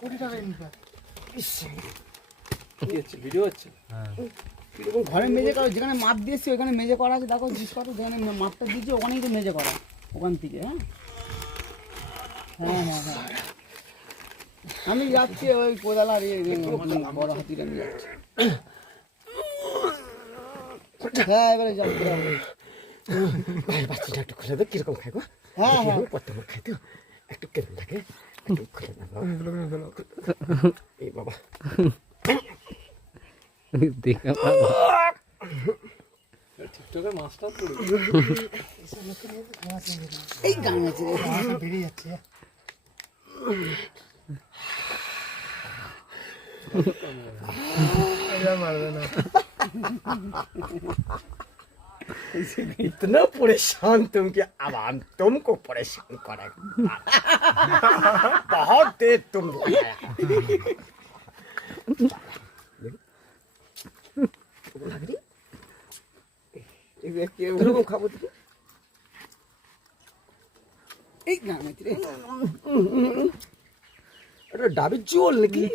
কোটি টাকা ইনকাম। কি হচ্ছে ভিডিও হচ্ছে? এরকম ঘরে মেজে করা, যেখানে মাপ দিয়েছি ওখানে মেজে করা আছে, দেখো জিজ্ঞেস করো যেখানে মাপটা দিয়েছি ওখানেই তো মেজে করা, ওখান থেকে। হ্যাঁ হ্যাঁ হ্যাঁ হ্যাঁ, আমি যাচ্ছি ওই কোদালার বড় হাতির আমি যাচ্ছি। হ্যাঁ এবারে যাবো। বাচ্চাটা একটু খুলে দে, কিরকম খাই গো? হ্যাঁ হ্যাঁ কত খাই তো একটু কেমন লাগে, একটু খুলে না এই বাবা। টিকটকের মাস্টার তো এই গান আছে বেরিয়ে যাচ্ছে। इतना परेशान तुम कि अब हम तुमको परेशान करेंगे। बहुत देर तुम खाबो এই গান আছে রে। डाबी चोल लगी